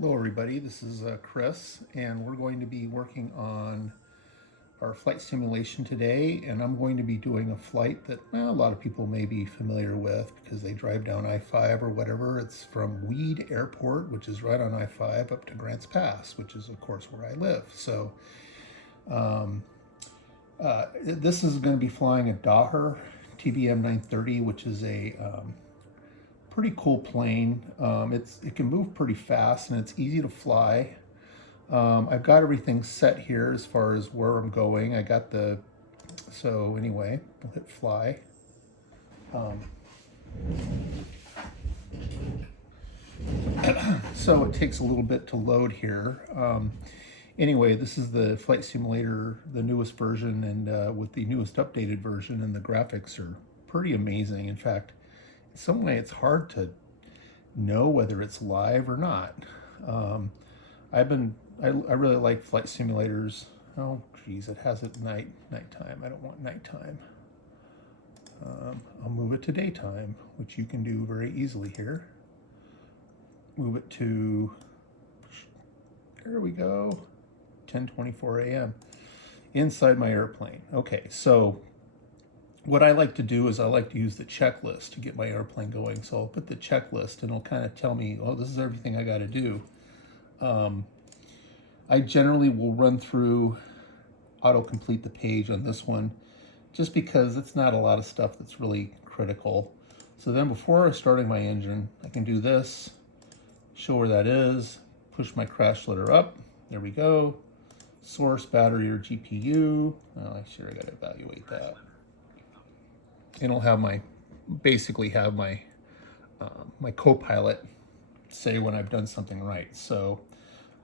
Hello everybody, this is Chris, and we're going to be working on our flight simulation today, and I'm going to be doing a flight that a lot of people may be familiar with because they drive down I-5 or whatever. It's from Weed Airport, which is right on I-5, up to Grants Pass, which is of course where I live. So um, this is going to be flying a Daher TBM 930, which is a pretty cool plane. It can move pretty fast and it's easy to fly. I've got everything set here as far as where I'm going. So anyway, I'll hit fly. Um, so it takes a little bit to load here. Anyway, this is the flight simulator, the newest version, and with the newest updated version, and the graphics are pretty amazing. In fact, in some way, it's hard to know whether it's live or not. Um, I really like flight simulators. Oh, geez, it has it nighttime. I don't want nighttime. I'll move it to daytime, which you can do very easily here. Move it to, there we go, 10:24 a.m. inside my airplane. Okay, so what I like to do is I like to use the checklist to get my airplane going. So I'll put the checklist and it'll kind of tell me, oh, this is everything I got to do. I generally will run through autocomplete the page on this one just because it's not a lot of stuff that's really critical. So then before starting my engine, I can do this, show where that is, push my crash limiter up. There we go. Source, battery, or GPU. Oh, sure, I gotta evaluate that. And it'll have basically have my co-pilot say when I've done something right. So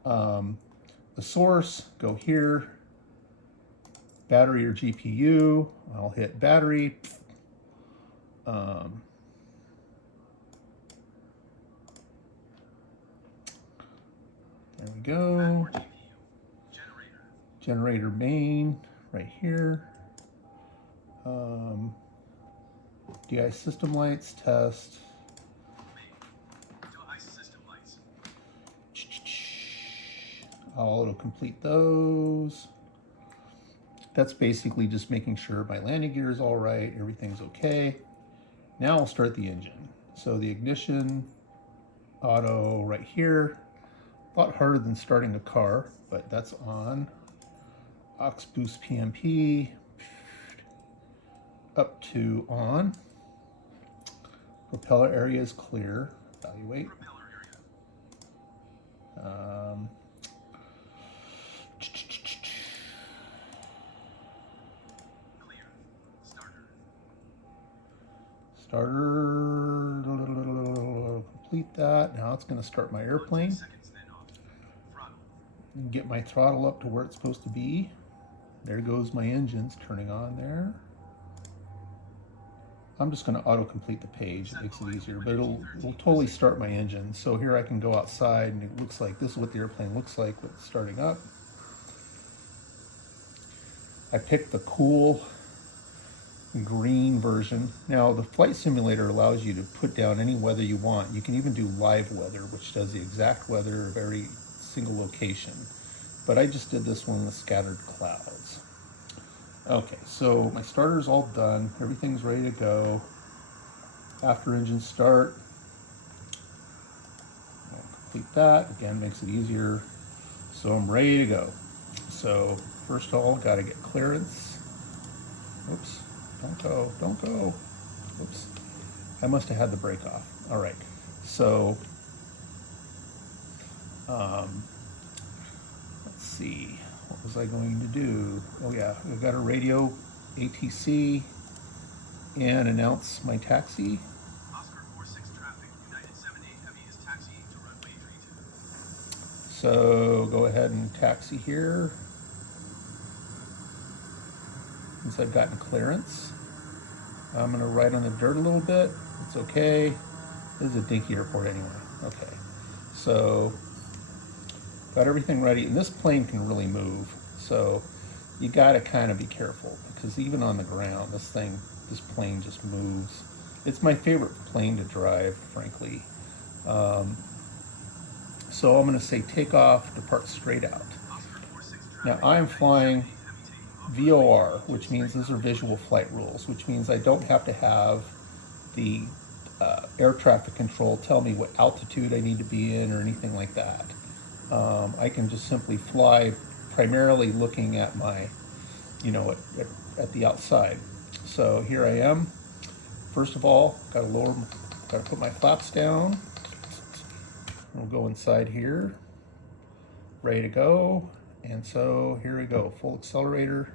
the source, go here, battery or GPU, I'll hit battery. There we go. Generator main, right here. DI system lights, test. I'll auto-complete those. That's basically just making sure my landing gear is all right, everything's okay. Now I'll start the engine. So the ignition, auto right here. A lot harder than starting a car, but that's on. Aux boost PMP, up to on. Propeller area is clear. Evaluate. Starter, complete that. Now it's going to start my airplane. Get my throttle up to where it's supposed to be. There goes my engines turning on there. I'm just going to auto-complete the page. It makes it easier, but it'll totally start my engine. So here I can go outside and it looks like this is what the airplane looks like with starting up. I picked the cool green version. Now the flight simulator allows you to put down any weather you want. You can even do live weather, which does the exact weather of every single location. But I just did this one with scattered clouds. Okay, so my starter's all done. Everything's ready to go. After engine start, I'll complete that. Again, makes it easier. So I'm ready to go. So first of all, gotta get clearance. Oops. Don't go, don't go. Oops. I must have had the brake off. All right. So, let's see. What was I going to do? Oh yeah, I've got a radio ATC and announce my taxi. Oscar 46 traffic, United 78 Heavy is taxiing to runway 32. So go ahead and taxi here. Since I've gotten clearance, I'm going to ride on the dirt a little bit. It's okay. This is a dinky airport anyway. Okay, so got everything ready, and this plane can really move. So you got to kind of be careful because even on the ground, this plane just moves. It's my favorite plane to drive, frankly. So I'm going to say take off, depart straight out. Now I'm flying VOR, which means these are visual flight rules, which means I don't have to have the air traffic control tell me what altitude I need to be in or anything like that. I can just simply fly primarily looking at my, at the outside. So here I am. First of all, got to put my flaps down. We'll go inside here, ready to go. And so here we go, full accelerator.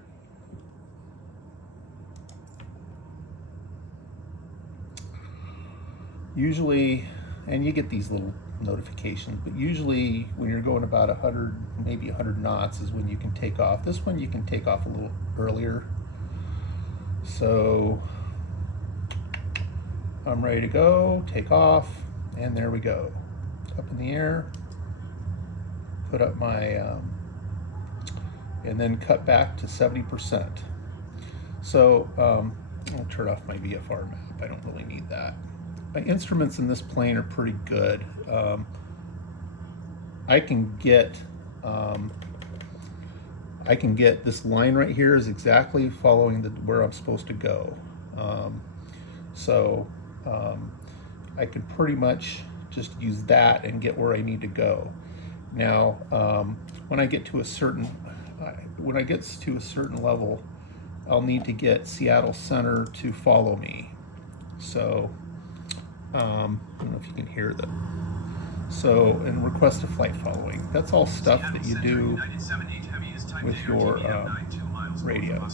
Usually, and you get these little notifications, but usually when you're going about 100, maybe 100 knots is when you can take off. This one you can take off a little earlier. So I'm ready to go, take off, and there we go. Up in the air, put up my, and then cut back to 70%. So I'll turn off my VFR map, I don't really need that. My instruments in this plane are pretty good. I can get this line right here is exactly following where I'm supposed to go. I can pretty much just use that and get where I need to go. Now, when I get to a certain level, I'll need to get Seattle Center to follow me. So I don't know if you can hear them. So, and request a flight following. That's all stuff that you do with your radio.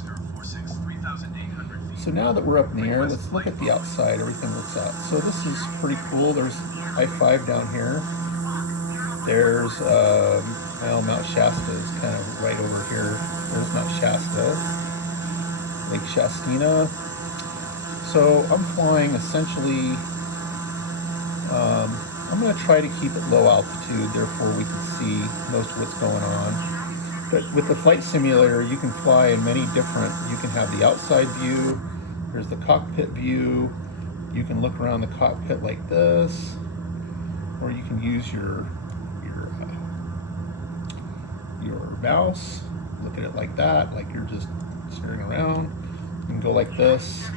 So now that we're up in the air, let's look at the outside. Everything looks out. So this is pretty cool. There's I-5 down here. There's, well, Mount Shasta is kind of right over here. There's Mount Shasta, Lake Shastina. So I'm flying essentially, I'm going to try to keep it low altitude, therefore we can see most of what's going on. But with the flight simulator, you can fly in many different, you can have the outside view, there's the cockpit view, you can look around the cockpit like this, or you can use your mouse, look at it like that, like you're just staring around. You can go like this.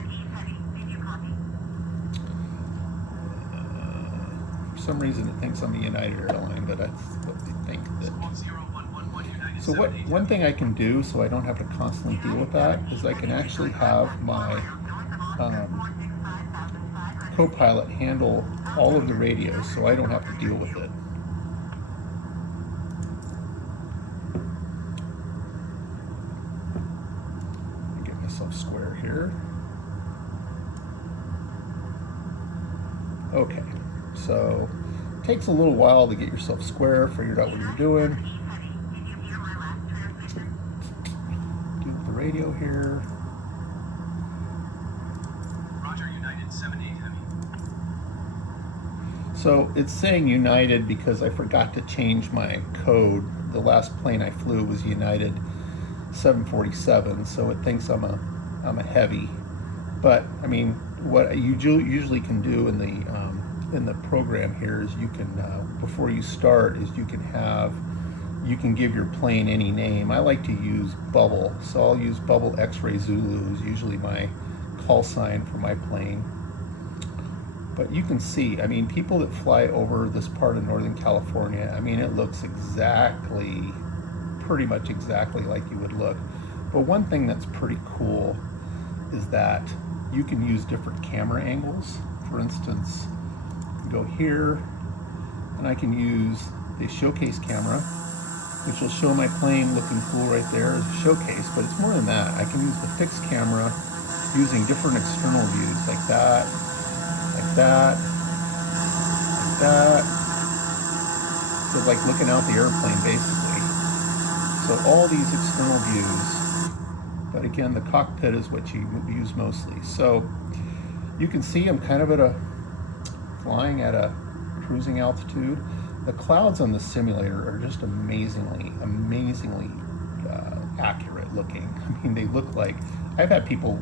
For some reason it thinks I'm a United airline, but that's what they think. So one thing I can do so I don't have to constantly deal with that is I can actually have my co-pilot handle all of the radios so I don't have to deal with it. Get myself square here. Okay, so it takes a little while to get yourself square, figured out what you're doing. Do the radio here. Roger, United 78 Heavy. So it's saying United because I forgot to change my code. The last plane I flew was United 747, so it thinks I'm a heavy. But I mean, what you usually can do in the program here is you can before you start is you can give your plane any name. I like to use Bubble, so I'll use Bubble X-Ray Zulu is usually my call sign for my plane. But you can see, I mean, people that fly over this part of Northern California, I mean, it looks pretty much exactly like you would look. But one thing that's pretty cool is that you can use different camera angles. For instance, go here, and I can use the showcase camera, which will show my plane looking cool right there as a showcase, but it's more than that. I can use the fixed camera using different external views like that, like that, like that. So like looking out the airplane basically. So all these external views, but again, the cockpit is what you use mostly. So you can see I'm kind of flying at a cruising altitude. The clouds on the simulator are just amazingly accurate looking. I mean, they look like, I've had people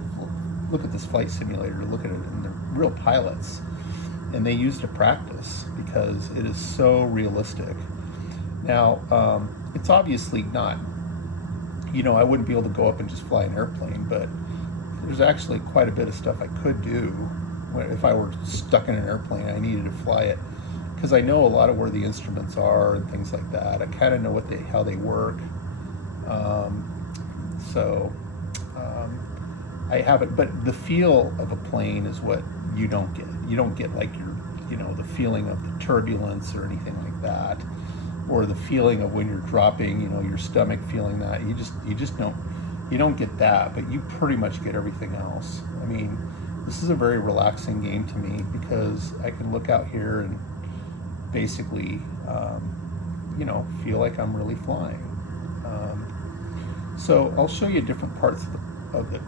look at this flight simulator, look at it, and they're real pilots, and they use it to practice because it is so realistic. Now, it's obviously not, I wouldn't be able to go up and just fly an airplane, but there's actually quite a bit of stuff I could do if I were stuck in an airplane and I needed to fly it, because I know a lot of where the instruments are and things like that. I kind of know how they work. So I haven't, but the feel of a plane is what you don't get. You don't get like the feeling of the turbulence or anything like that, or the feeling of when you're dropping, your stomach feeling that. You just don't get that, but you pretty much get everything else. I mean, this is a very relaxing game to me because I can look out here and basically, feel like I'm really flying. So I'll show you different parts of the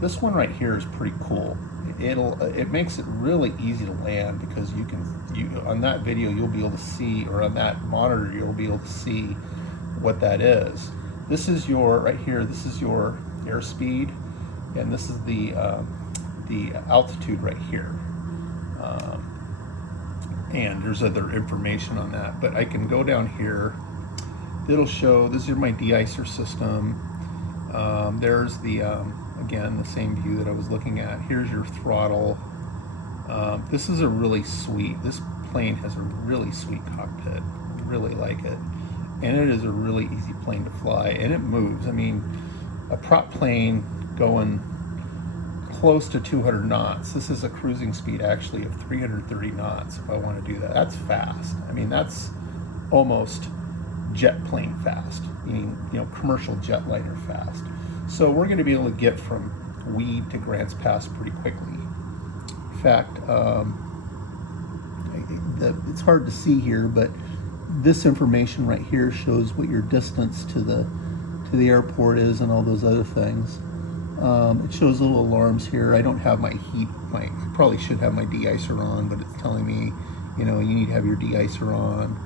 this one right here is pretty cool. It makes it really easy to land because on that video you'll be able to see, or on that monitor you'll be able to see what that is. This is right here. This is your airspeed, and this is the altitude right here. And there's other information on that, but I can go down here. It'll show, this is my de-icer system. There's again, the same view that I was looking at. Here's your throttle. This is this plane has a really sweet cockpit. I really like it. And it is a really easy plane to fly, and it moves. I mean, a prop plane going close to 200 knots. This is a cruising speed actually of 330 knots if I want to do that. That's fast. I mean, that's almost jet plane fast, meaning, commercial jetliner fast. So we're going to be able to get from Weed to Grants Pass pretty quickly. In fact, it's hard to see here, but this information right here shows what your distance to the airport is and all those other things. It shows little alarms here. I don't have I probably should have my de-icer on, but it's telling me, you need to have your de-icer on.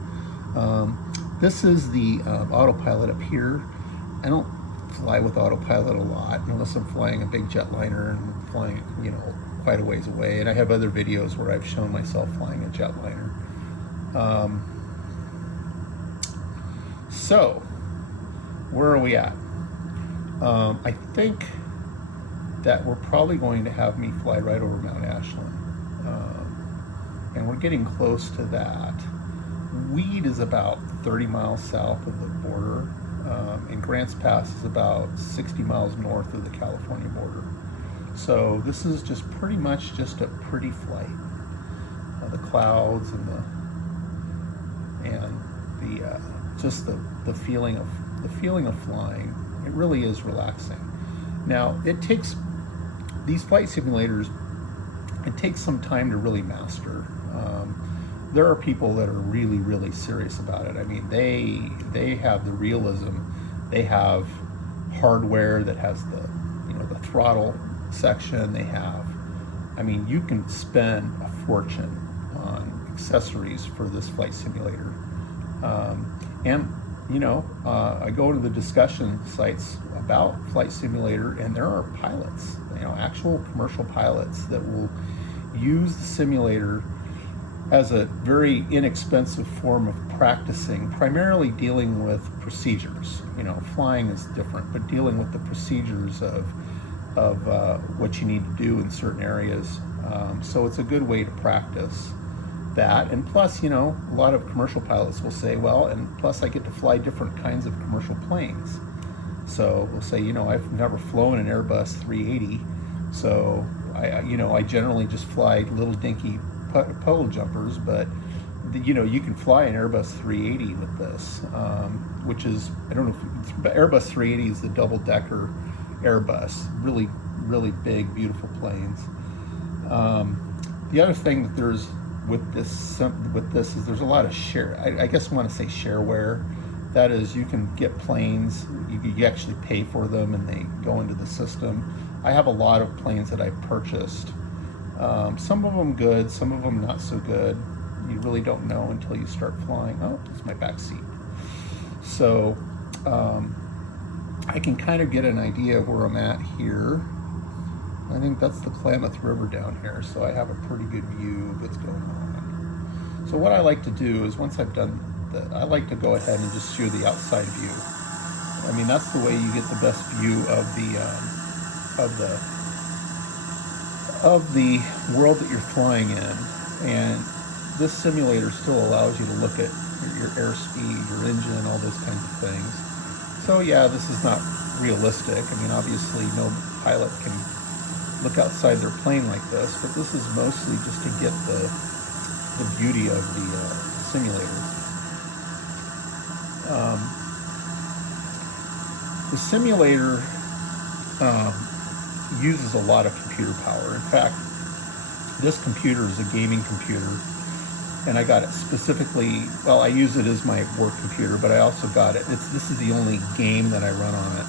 This is the autopilot up here. I don't fly with autopilot a lot unless I'm flying a big jetliner and flying, quite a ways away. And I have other videos where I've shown myself flying a jetliner. So, where are we at? I think that we're probably going to have me fly right over Mount Ashland. And we're getting close to that. Weed is about 30 miles south of the border, and Grants Pass is about 60 miles north of the California border. So this is just pretty much just a pretty flight. The clouds and the feeling of flying. It really is relaxing. Now these flight simulators, it takes some time to really master. There are people that are really, really serious about it. I mean, they have the realism. They have hardware that has the throttle section. You can spend a fortune on accessories for this flight simulator. I go to the discussion sites about Flight Simulator, and there are pilots, actual commercial pilots that will use the simulator as a very inexpensive form of practicing, primarily dealing with procedures. Flying is different, but dealing with the procedures of what you need to do in certain areas. So it's a good way to practice that. And plus, a lot of commercial pilots will say, well, and plus I get to fly different kinds of commercial planes. So we'll say, I've never flown an Airbus 380, so I generally just fly little dinky polo jumpers, but you can fly an Airbus 380 with this, which is, I don't know but Airbus 380 is the double-decker Airbus, really, really big, beautiful planes. The other thing that there's with this is there's a lot of I guess I want to say shareware. That is, you can get planes, you actually pay for them and they go into the system. I have a lot of planes that I purchased. Some of them good, some of them not so good. You really don't know until you start flying. Oh, it's my back seat. So I can kind of get an idea of where I'm at here. I think that's the Klamath River down here, so I have a pretty good view of what's going on. So what I like to do is once I've done I like to go ahead and just show the outside view. I mean, that's the way you get the best view of the world that you're flying in. And this simulator still allows you to look at your airspeed, your engine, all those kinds of things. So yeah, this is not realistic. I mean, obviously no pilot can look outside their plane like this, but this is mostly just to get the beauty of the simulator. The simulator uses a lot of computer power. In fact, this computer is a gaming computer, and I got it specifically, well, I use it as my work computer, but I also got it, this is the only game that I run on it,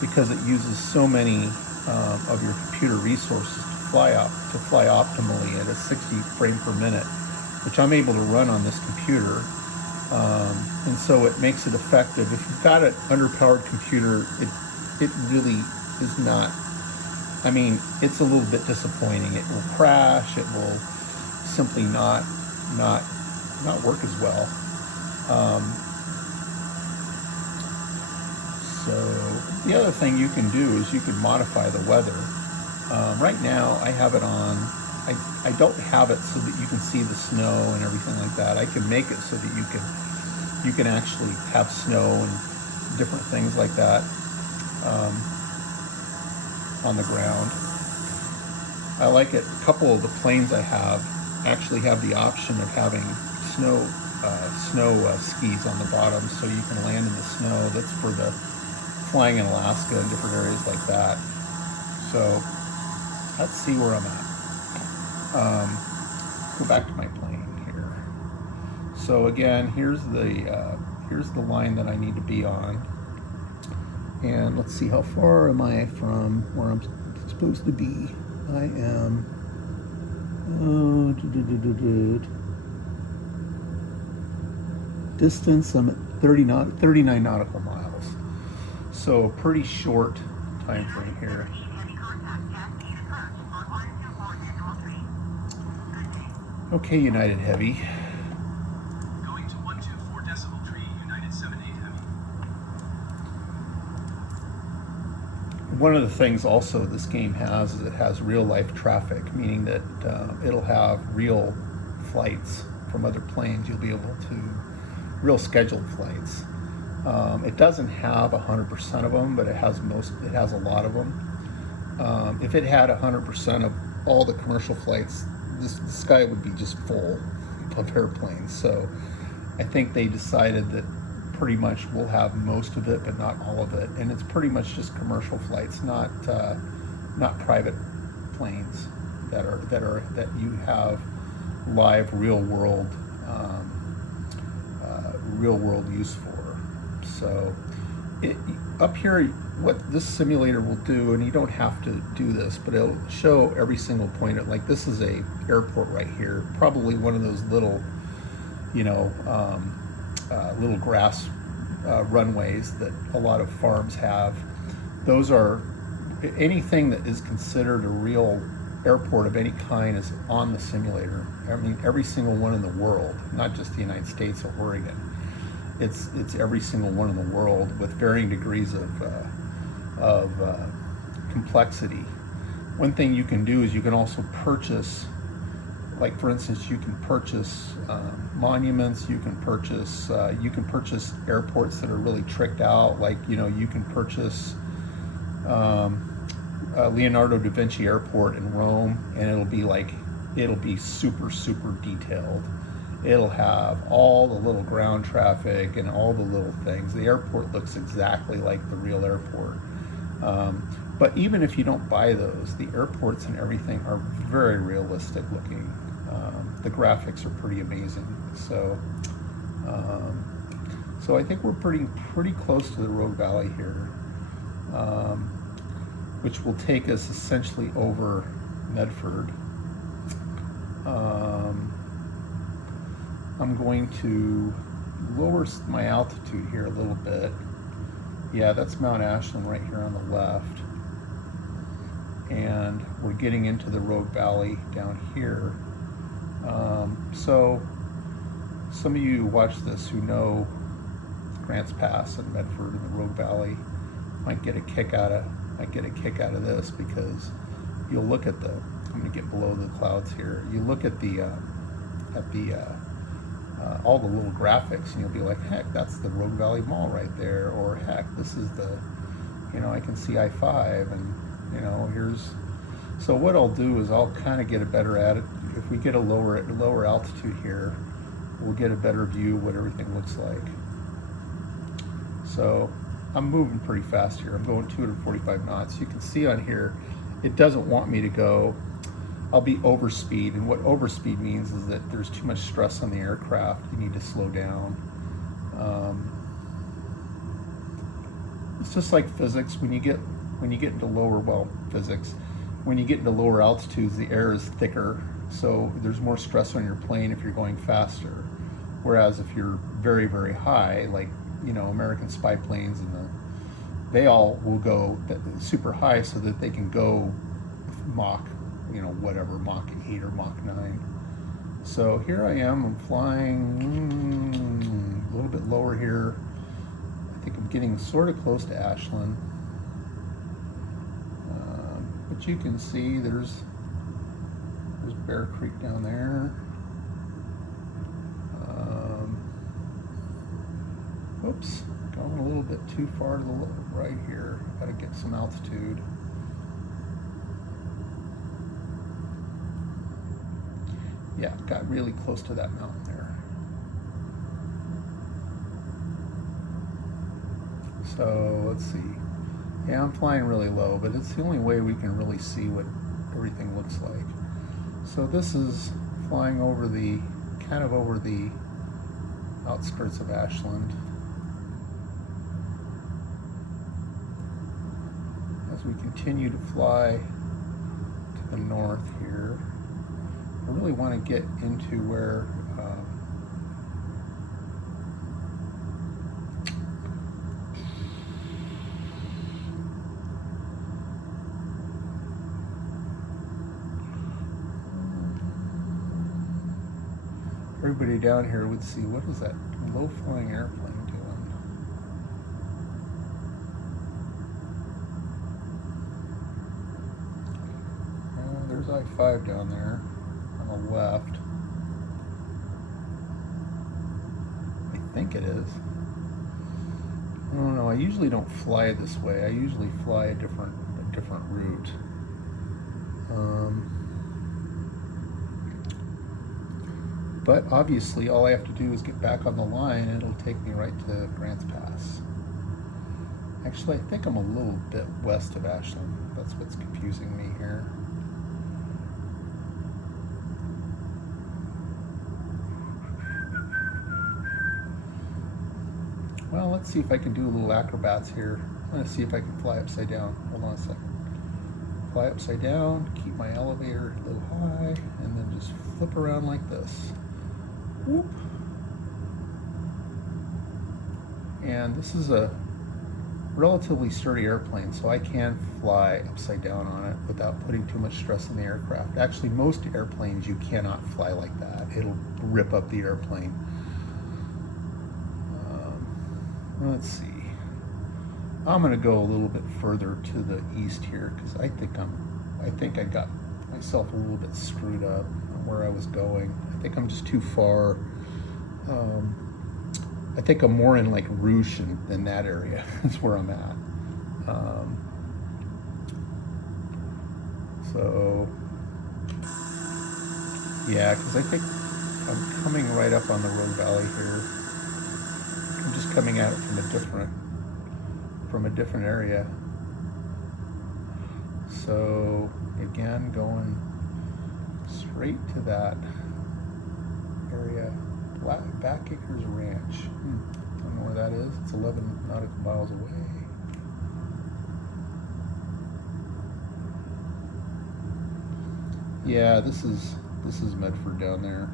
because it uses so many of your computer resources to fly optimally at a 60 frame per minute, which I'm able to run on this computer. And so it makes it effective. If you've got an underpowered computer, it really is not, I mean, it's a little bit disappointing. It will crash, it will simply not work as well. So the other thing you can do is you can modify the weather. Right now I have it on, I don't have it so that you can see the snow and everything like that. I can make it so that you can actually have snow and different things like that on the ground. I like it. A couple of the planes I have actually have the option of having snow skis on the bottom, so you can land in the snow. That's for the flying in Alaska and different areas like that. So let's see where I'm at. Go back to my plane here. So again, here's the line that I need to be on, and let's see, how far am I from where I'm supposed to be. I am distance, I'm at 39 nautical miles, so a pretty short time frame here. Okay, United Heavy. Going to 124 decibel tree, United 78 Heavy. One of the things also this game has is it has real life traffic, meaning that it'll have real flights from other planes. You'll be able to, real scheduled flights. It doesn't have 100% of them, but it has a lot of them. If it had 100% of all the commercial flights, the sky would be just full of airplanes. So I think they decided that pretty much we'll have most of it, but not all of it. And it's pretty much just commercial flights, not private planes that you have live real world use for. So up here, what this simulator will do, and you don't have to do this, but it'll show every single point. Like this is a airport right here, probably one of those little, little grass runways that a lot of farms have. Those are, anything that is considered a real airport of any kind is on the simulator. I mean, every single one in the world, not just the United States or Oregon. It's every single one in the world with varying degrees of complexity. One thing you can do is you can also purchase, like for instance, you can purchase monuments. You can purchase airports that are really tricked out. Like you can purchase Leonardo da Vinci Airport in Rome, and it'll be super detailed. It'll have all the little ground traffic and all the little things. The airport looks exactly like the real airport. But even if you don't buy those, the airports and everything are very realistic looking. The graphics are pretty amazing. So I think we're pretty close to the Rogue Valley here, which will take us essentially over Medford. I'm going to lower my altitude here a little bit. Yeah, that's Mount Ashland right here on the left. And we're getting into the Rogue Valley down here. So some of you who watch this who know Grants Pass and Medford and the Rogue Valley might get a kick out of this, because you'll look at I'm going to get below the clouds here. You look at all the little graphics, and you'll be like, heck, that's the Rogue Valley Mall right there, or heck, this is I can see I-5, and so what I'll do is I'll kind of get a better at it. If we get a lower altitude here, we'll get a better view of what everything looks like. So I'm moving pretty fast here. I'm going 245 knots. You can see on here, it doesn't want me to go. I'll be overspeed, and what overspeed means is that there's too much stress on the aircraft. You need to slow down. It's just like physics. When you get into physics, when you get into lower altitudes, the air is thicker, so there's more stress on your plane if you're going faster. Whereas if you're very, very high, like American spy planes, they all will go super high so that they can go Mach 8 or Mach 9. So here I am, I'm flying a little bit lower here. I think I'm getting sort of close to Ashland. But you can see there's Bear Creek down there. Oops, going a little bit too far to the right here. Got to get some altitude. Yeah, got really close to that mountain there. So let's see. Yeah, I'm flying really low, but it's the only way we can really see what everything looks like. So this is flying over the outskirts of Ashland. As we continue to fly to the north here, I really want to get into where everybody down here would see, what is that low-flying airplane doing? There's I-5 down there on the left. I think it is. I don't know. I usually don't fly it this way. I usually fly a different route. But obviously, all I have to do is get back on the line, and it'll take me right to Grants Pass. Actually, I think I'm a little bit west of Ashland. That's what's confusing me here. Well, let's see if I can do a little acrobats here. I'm going to see if I can fly upside down. Hold on a second. Fly upside down, keep my elevator a little high, and then just flip around like this. Whoop. And this is a relatively sturdy airplane, so I can fly upside down on it without putting too much stress on the aircraft. Actually, most airplanes you cannot fly like that. It'll rip up the airplane. Let's see. I'm going to go a little bit further to the east here, because I think I got myself a little bit screwed up on where I was going. I think I'm just too far. I think I'm more in like Rouge than that area. That's where I'm at. So yeah, because I think I'm coming right up on the Rogue Valley here. I'm just coming at it from a different area. So again, going straight to that area. Backacres Ranch. I don't know where that is. It's 11 nautical miles away. Yeah, this is Medford down there.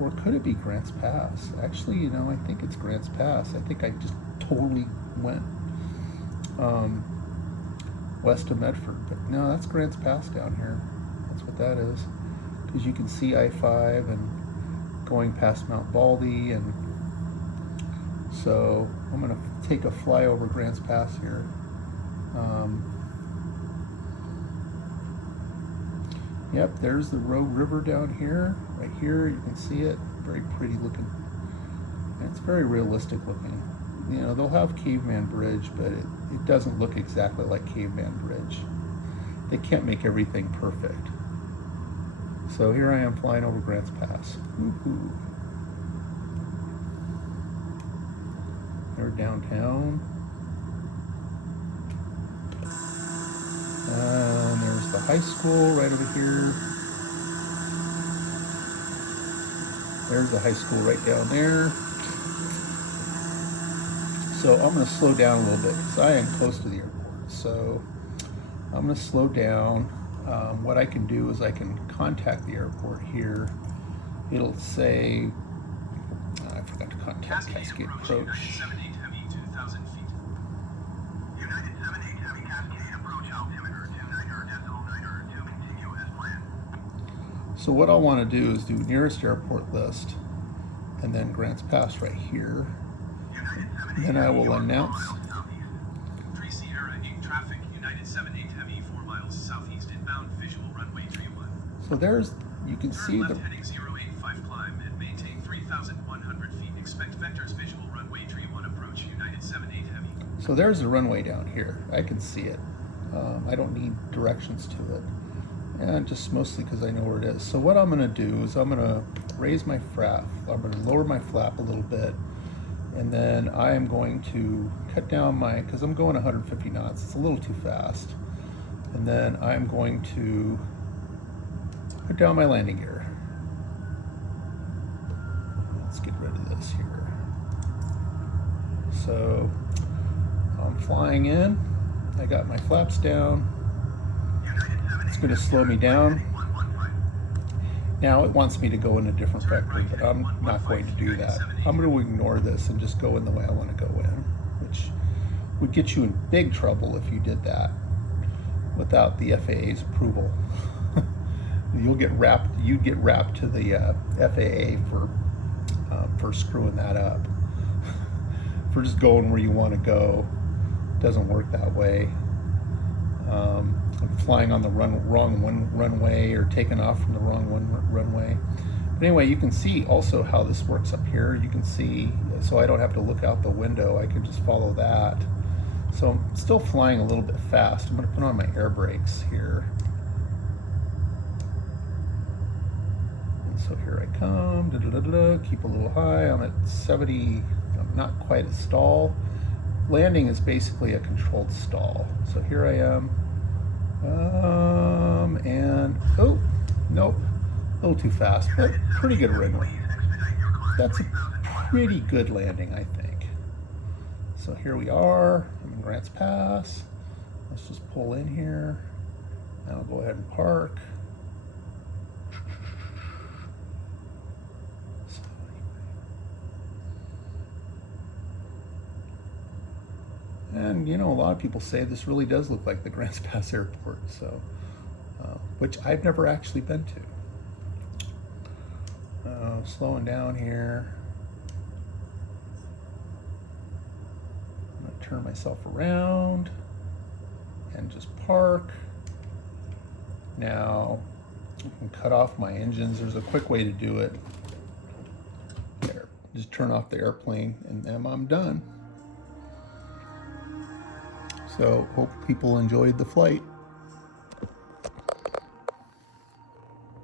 Or could it be Grants Pass? Actually, I think it's Grants Pass. I think I just totally went west of Medford. But no, that's Grants Pass down here. That's what that is. Because you can see I-5 and going past Mount Baldy, and so I'm going to take a fly over Grants Pass here. Yep, there's the Rogue River down here. Right here, you can see it. Very pretty looking. And it's very realistic looking. You know, they'll have Caveman Bridge, but it doesn't look exactly like Caveman Bridge. They can't make everything perfect. So here I am flying over Grants Pass. Woohoo. They're downtown. And there's the high school right over here. There's the high school right down there. So I'm going to slow down a little bit because I am close to the airport. So I'm going to slow down. What I can do is I can contact the airport here. It'll say, I forgot to contact Cascade Approach. United 78 Heavy 2,000 feet. United 78 Heavy Cascade Approach altimeter 29er, 2 continue as planned. So what I want to do is do nearest airport list and then Grants Pass right here. And then I will announce. 3 Sierra 8 traffic, United 78 Heavy 4 miles southeast inbound, visual runway 31. So there's, you can Turn see left the, heading 085 climb and maintain 3,100 feet. Expect vectors visual runway 31 approach, United 78 Heavy. so there's the runway down here. I can see it. I don't need directions to it. And just mostly because I know where it is. So what I'm going to do is I'm going to raise my flap. I'm going to lower my flap a little bit. And then I am going to cut down my, because I'm going 150 knots, it's a little too fast. And then I'm going to put down my landing gear. Let's get rid of this here. So I'm flying in, I got my flaps down. It's going to slow me down. Now it wants me to go in a different vector, but I'm not going to do that. I'm going to ignore this and just go in the way I want to go in, which would get you in big trouble if you did that without the FAA's approval. You'd get wrapped to the FAA for screwing that up. For just going where you want to go. It doesn't work that way. I'm flying on the wrong runway or taking off from the wrong runway. But anyway, you can see also how this works up here. You can see, so I don't have to look out the window. I can just follow that. So I'm still flying a little bit fast. I'm going to put on my air brakes here. And so here I come. Keep a little high. I'm at 70. I'm not quite a stall. Landing is basically a controlled stall. So here I am. And oh, nope, a little too fast, but pretty good runway. That's a pretty good landing, I think. So here we are. I'm in Grants Pass. Let's just pull in here. And I'll go ahead and park. And you know, a lot of people say this really does look like the Grants Pass Airport, so which I've never actually been to. Slowing down here. I'm going to turn myself around and just park. Now I can cut off my engines. There's a quick way to do it. There, just turn off the airplane, and then I'm done. So hope people enjoyed the flight.